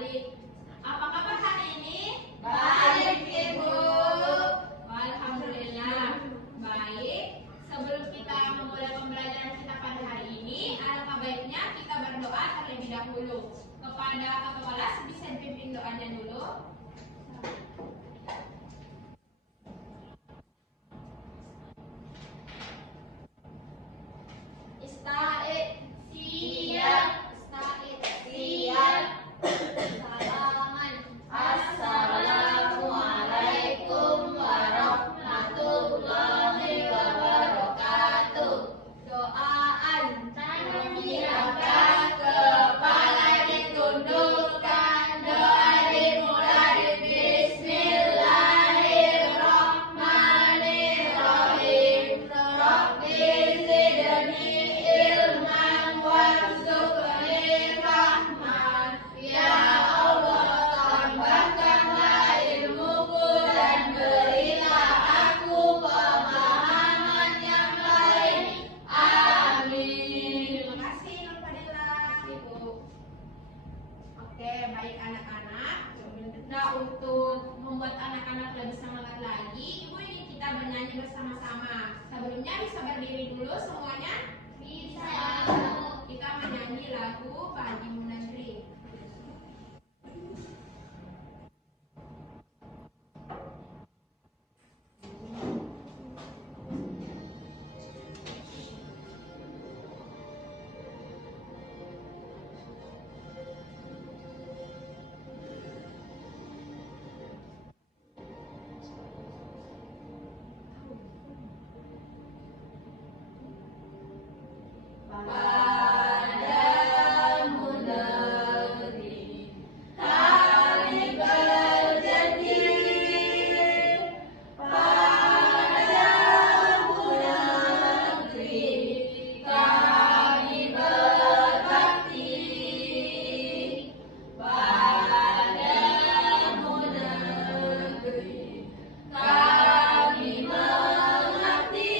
balik. Apa kabar hari ini? Baik, Ibu. Alhamdulillah. Baik. Sebelum kita memulai pembelajaran kita pada hari ini, alangkah baiknya kita berdoa terlebih dahulu. Kepada Kakak kelas bisa dipimpin doanya dulu. Assalamualaikum warahmatullahi wabarakatuh. Doaan. Angkat kepala ditundukkan, doa dimulai. Bismillahirrahmanirrahim. Rabbi zidni ilman warzuqni rahman. Ya Allah, tambahkanlah ilmuku dan berilah aku pemahaman yang baik. Amin. Terima kasih Nurfadilah, Ibu. Oke, baik anak-anak. Nah, untuk membuat anak-anak lebih semangat lagi, Ibu ingin kita bernyanyi bersama-sama. Sebelumnya bisa berdiri dulu semuanya? Bisa. Kita menyanyi lagu Pak Haji Munandri. Padamu negeri kami berjanji, padamu negeri kami berbakti, padamu negeri kami mengabdi.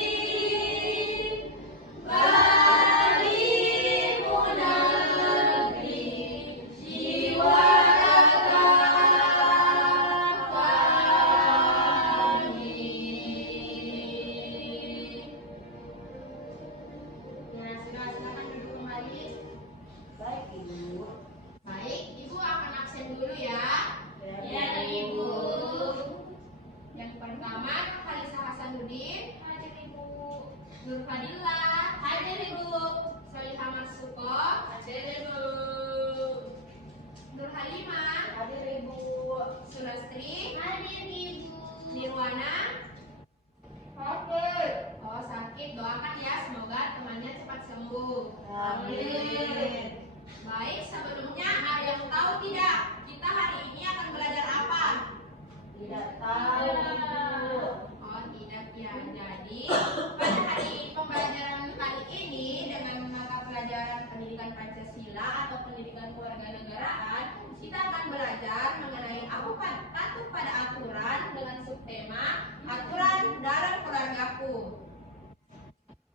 Berimu negeri jiwa raga kami. Nah, silakan duduk kembali. Baik, Ibu. Baik, Ibu akan absen dulu ya. Ya, Ibu. Yang pertama, Kalisa Hasanuddin. Hadir, Ibu. Nurfadilah. Hadir, Ibu. Soliha Marsuko. Hadir, Ibu. Nur Halimah. Hadir, Ibu. Sulastri. Hadir, Ibu. Nirwana. Hadir. Oh, sakit. Doakan ya, semoga temannya cepat sembuh. Amin. Baik, sebelumnya ada yang tahu tidak? Kita hari ini akan belajar apa? Tidak tahu, Ibu. Oh, tidak ya. Jadi, pada hari pembelajaran kali ini dengan mata pelajaran pendidikan Pancasila atau pendidikan kewarganegaraan, kita akan belajar mengenai aku patuh pada aturan dengan subtema aturan dalam keluargaku.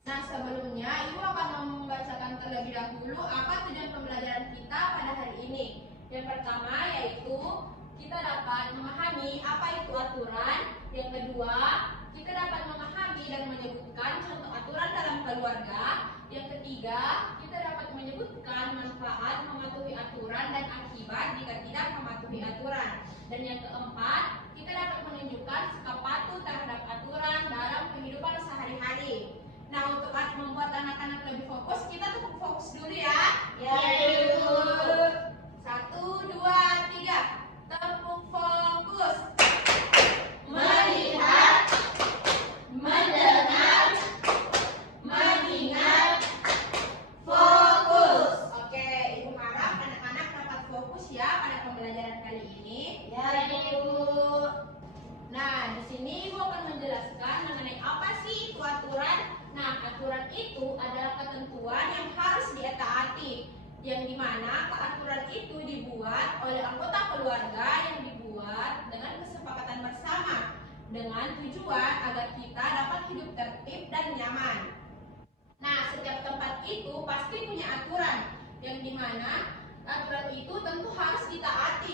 Nah, sebelumnya Ibu akan membacakan terlebih dahulu apa tujuan pembelajaran kita pada hari ini. Yang pertama yaitu kita dapat memahami apa itu aturan. Yang kedua, kita dapat memahami dan menyebutkan contoh aturan dalam keluarga. Yang ketiga, kita dapat menyebutkan manfaat mematuhi aturan dan akibat jika tidak mematuhi aturan. Dan yang keempat, kita dapat menunjukkan sikap patuh terhadap aturan dalam kehidupan sehari-hari. Nah, untuk membuat anak-anak lebih fokus, kita tepuk fokus dulu ya. Ya, Ibu. 1, 2, 3. Tepuk fokus. Melihat, mendengar, mengingat, fokus. Oke, Ibu harap anak-anak dapat fokus ya pada pembelajaran kali ini. Ya, Ibu. Nah, di sini Ibu akan menjelaskan mengenai apa sih itu aturan. Nah, aturan itu adalah ketentuan yang harus ditaati, yang dimana aturan itu dibuat oleh anggota keluarga yang dibuat dengan kesepakatan bersama, dengan tujuan agar kita dapat hidup tertib dan nyaman. Nah, setiap tempat itu pasti punya aturan, yang dimana aturan itu tentu harus ditaati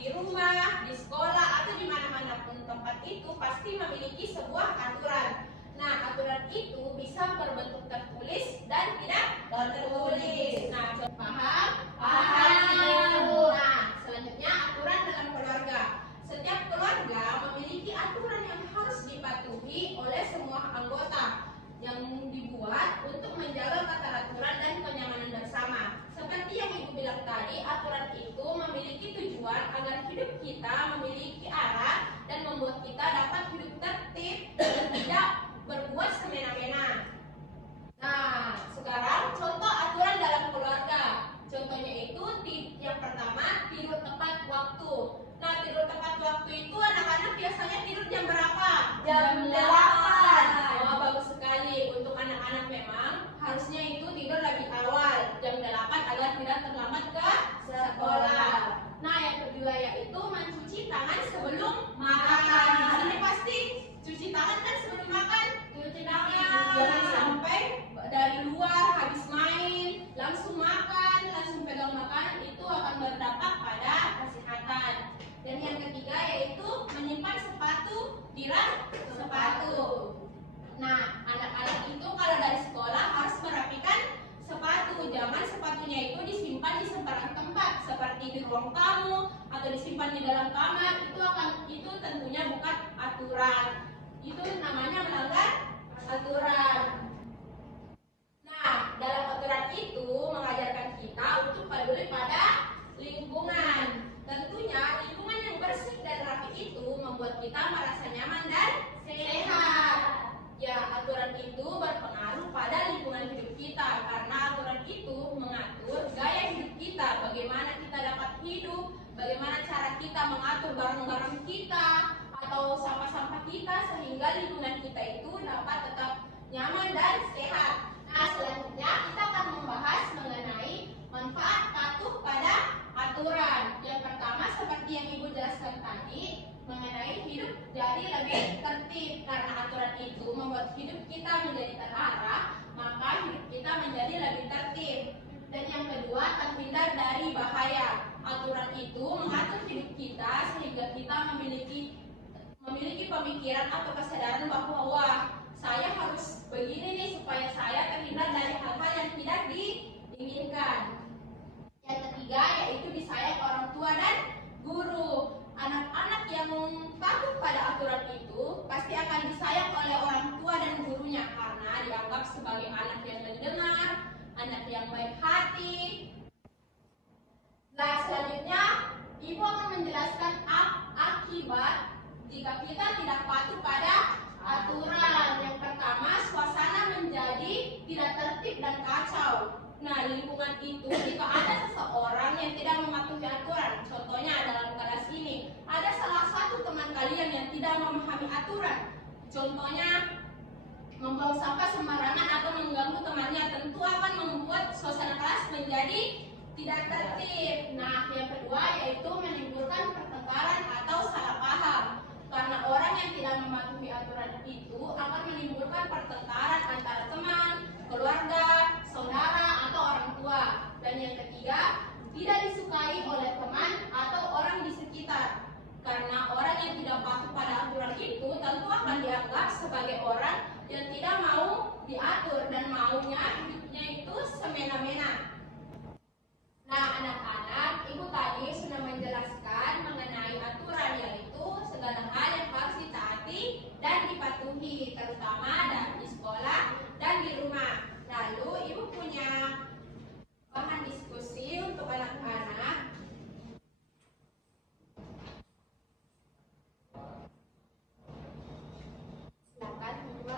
di rumah, di sekolah, atau di mana-mana pun tempat itu pasti memiliki sebuah aturan. Nah, aturan itu bisa berbentuk tertulis dan tidak tertulis. Nah, paham? Paham. Nah, selanjutnya aturan dalam keluarga. Setiap keluarga memiliki aturan yang harus dipatuhi oleh semua anggota yang dibuat untuk menjaga keteraturan dan kenyamanan bersama. Seperti yang Ibu bilang tadi, aturan itu memiliki tujuan agar hidup kita memiliki arah dan membuat kita dapat hidup tertib dan tidak berbuat semena-mena. Nah, sekarang contoh aturan dalam keluarga. Contohnya itu yang pertama, tidur tepat waktu. Nah, tidur tepat waktu itu anak-anak biasanya tidur jam berapa? Jam 8. Oh, bagus sekali. Untuk anak-anak memang harusnya itu tidur lebih awal, jam 8 agar tidak terlambat ke sekolah. Nah, yang kedua yaitu mencuci tangan sebelum makan. Ini pasti cuci tangan kan sebelum makan? Cuci tangan. Jangan sampai dari luar habis main langsung makan, langsung pegang makanan, itu akan berdampak pada kesehatan. Dan yang ketiga yaitu menyimpan sepatu di rak sepatu. Nah, anak-anak itu kalau dari sekolah harus merapikan sepatu. Jangan sepatunya itu disimpan di sembarang tempat seperti di ruang tamu atau disimpan di dalam kamar. Itu tentunya bukan aturan. Itu namanya melanggar aturan. Nah, dalam aturan itu mengajarkan kita untuk peduli pada lingkungan. Tentunya lingkungan yang bersih dan rapi itu membuat kita merasa nyaman dan sehat. Ya, aturan itu berpengaruh pada lingkungan hidup kita karena aturan itu mengatur gaya hidup kita, bagaimana kita dapat hidup, bagaimana cara kita mengatur barang-barang kita atau sampah-sampah kita sehingga lingkungan kita itu dapat tetap nyaman dan sehat. Nah, selanjutnya kita akan membahas mengenai manfaat patuh pada aturan. Yang pertama seperti yang Ibu jelaskan tadi, mengenai hidup jadi lebih tertib karena aturan itu membuat hidup kita menjadi terarah, maka hidup kita menjadi lebih tertib. Dan yang kedua, terhindar dari bahaya. Aturan itu mengatur hidup kita sehingga kita memiliki pemikiran atau kesadaran bahwa wah, saya harus begini nih supaya saya terhindar dari hal-hal yang tidak diinginkan. Yang ketiga yaitu disayang orang tua dan guru. Anak-anak yang patuh pada aturan itu pasti akan disayang oleh orang tua dan gurunya karena dianggap sebagai anak yang mendengar, anak yang baik hati. Nah, selanjutnya Ibu akan menjelaskan akibat jika kita tidak patuh pada aturan. Yang pertama, suasana menjadi tidak tertib dan kacau. Nah, lingkungan itu jika ada seseorang yang tidak mematuhi aturan, contohnya dalam kelas ini, ada salah satu teman kalian yang tidak memahami aturan, contohnya membuang sampah sembarangan atau mengganggu temannya, tentu akan membuat suasana kelas menjadi tidak tertib. Nah, yang kedua yaitu menimbulkan pertengkaran atau salah paham. Karena orang yang tidak mematuhi aturan itu akan menimbulkan pertengkaran antara teman, keluarga, saudara, atau orang tua. Dan yang ketiga, tidak disukai oleh teman atau orang di sekitar. Karena orang yang tidak patuh pada aturan itu tentu akan dianggap sebagai orang yang tidak mau diatur dan maunya hidupnya itu semena-mena. Nah, anak-anak, Ibu tadi sudah menjelaskan mengenai aturan, yaitu segala hal yang harus ditaati dan dipatuhi, terutama di sekolah dan di rumah. Lalu Ibu punya bahan diskusi untuk anak-anak. Silakan, Ibu.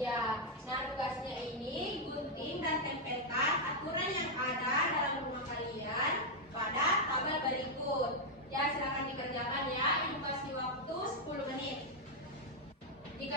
Ya, nah tugasnya ini gunting dan tempelkan aturan yang ada dalam rumah kalian pada tabel berikut. Ya, silakan dikerjakan ya. Ibu kasih waktu 10 menit. Jika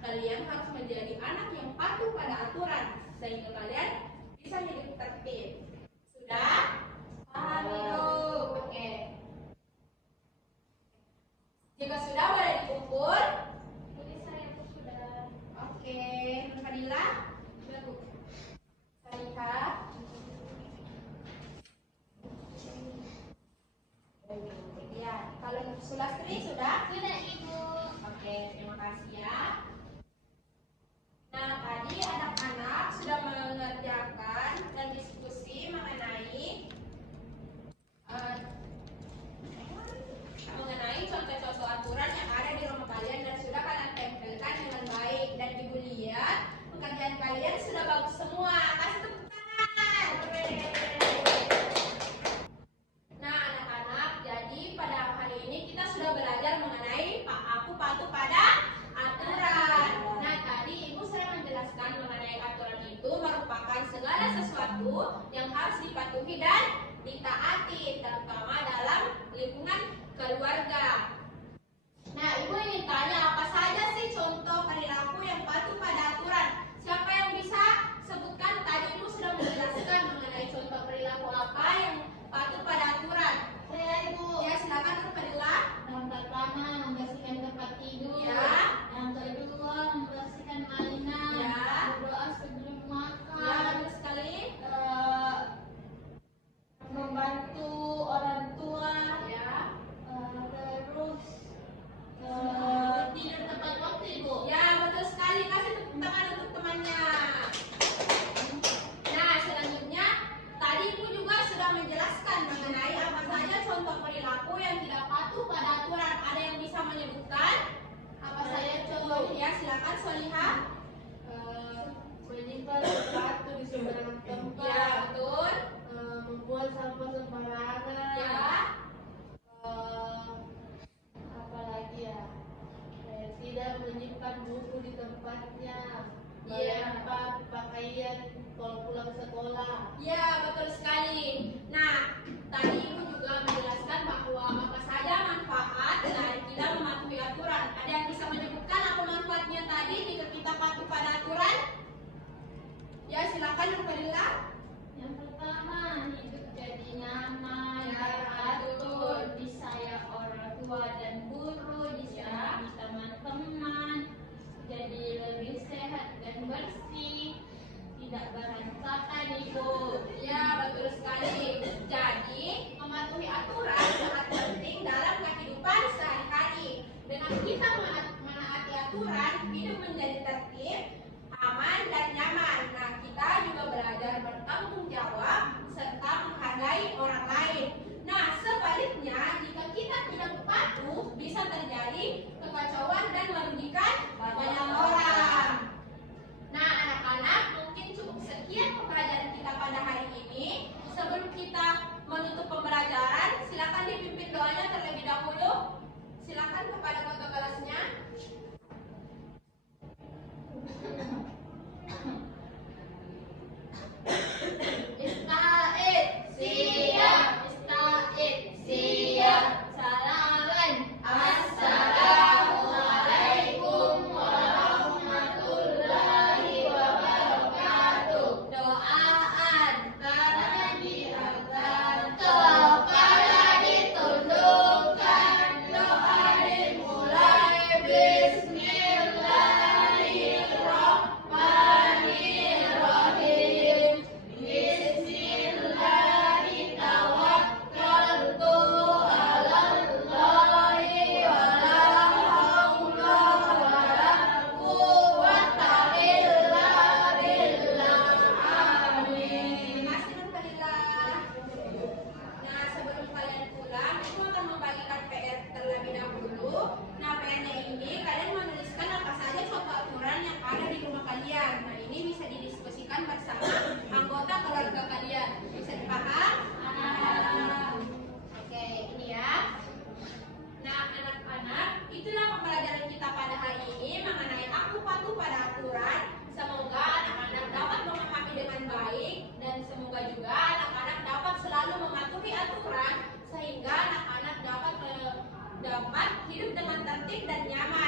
kalian harus menjadi anak yang patuh pada aturan sehingga kalian bisa hidup tertib. Sudah? Paham hidup? Oke. Jika sudah boleh dikumpul. Ini saya tuh sudah. Oke, Nur Fadila. Sudah Bu. Salihah. Ya, kalau Sulastri sudah? Sudah Ibu. Oke, terima kasih ya. Nah, tadi anak-anak sudah mengerjakan dan diskusi mengenai contoh-contoh aturan yang ada di rumah kalian dan sudah kalian tempelkan dengan baik. Dan Ibu lihat pekerjaan kalian sudah bagus semua. Kasih tepuk tangan. Nah, anak-anak, jadi pada hari ini kita sudah belajar mengenai aku patuh pada aturan. Nah, tadi Ibu sudah menjelaskan mengenai aturan itu merupakan segala sesuatu yang harus dipatuhi dan ditaati, terutama dalam lingkungan keluarga. Nah, Ibu ingin tanya apa saja sih contoh perilaku yang patuh pada aturan? Siapa yang bisa sebutkan? Tadi Ibu sudah menjelaskan mengenai contoh perilaku apa yang patuh pada aturan. Saya Ibu. Ya, silakan Nur Fadila. Yang pertama membersihkan tempat tidur. Ya. Yang kedua membersihkan mainan. Ya. Berdoa sebelum makan. Ya, bagus sekali. Membantu orang tua. Ya. Terus tidur tepat waktu Ibu. Ya, betul sekali. Kasih tepuk tangan untuk temannya. Nah, selanjutnya tadi Ibu juga sudah menjelaskan mengenai apa saja contoh perilaku yang tidak patuh pada aturan. Ada yang bisa menyebutkan? Apa saja contohnya? Ya, silakan Solihah. Menyimpan sepatu di sembarangan tempat. Ya, betul. Membuang sampah sembarangan. Ya. Apalagi ya, tidak menyimpan buku di tempatnya. Iya. Melempar pakaian kalau pulang sekolah. Ya, betul sekali. Nah, tadi Ibu juga menjelaskan bahwa apa saja manfaat dari tidak mematuhi aturan. Ada yang bisa menyebutkan apa manfaatnya tadi jika kita patuh pada aturan? Ya, silakan Nur Fadila. Yang pertama, hidup jadi nyaman, Ya, teratur, betul. disayang orang tua dan guru, disayangi teman-teman, jadi lebih sehat dan bersih, tidak berantakan Ibu. Ya, betul sekali. Jadi, mematuhi aturan sangat penting dalam kehidupan sehari-hari. Dengan kita menaati aturan, hidup menjadi tertib, aman, dan nyaman. Nah, kita juga belajar bertanggung jawab serta menghargai orang lain. Nah, sebaliknya, jika kita tidak patuh, bisa terjadi kekacauan dan merugikan banyak orang. Nah, anak-anak, mungkin cukup sekian pembelajaran kita pada hari ini. Sebelum kita menutup pembelajaran, silakan dipimpin doanya terlebih dahulu. Silakan kepada kakak kelasnya. Istaid, siap. Istaid, siap. Salaman. Assalamualaikum warahmatullahi wabarakatuh. Doaan karena diangkat, kepala ditundukkan, doa dimulai. Bismillahirrahmanirrahim. Bismillahirrahmanirrahim. Alallahi wa la haula wa la quwwata illa billah. Amin. Terima kasih Nur Fadila. Nah, sebelum kalian pulang, Ibu akan membagikan PR terlebih dahulu. Nah, PR-nya ini kalian menuliskan apa saja contoh aturan yang ada di rumah kalian. Nah, ini bisa didiskusikan bersama anggota keluarga kalian. Bisa dipaham? Oke, ini ya. Nah, anak-anak, itulah pembelajaran kita pada hari ini mengenai aku patuh pada aturan. Semoga anak-anak dapat memahami dengan baik dan semoga juga anak-anak dapat selalu mematuhi aturan sehingga anak-anak dapat hidup dengan tertib dan nyaman.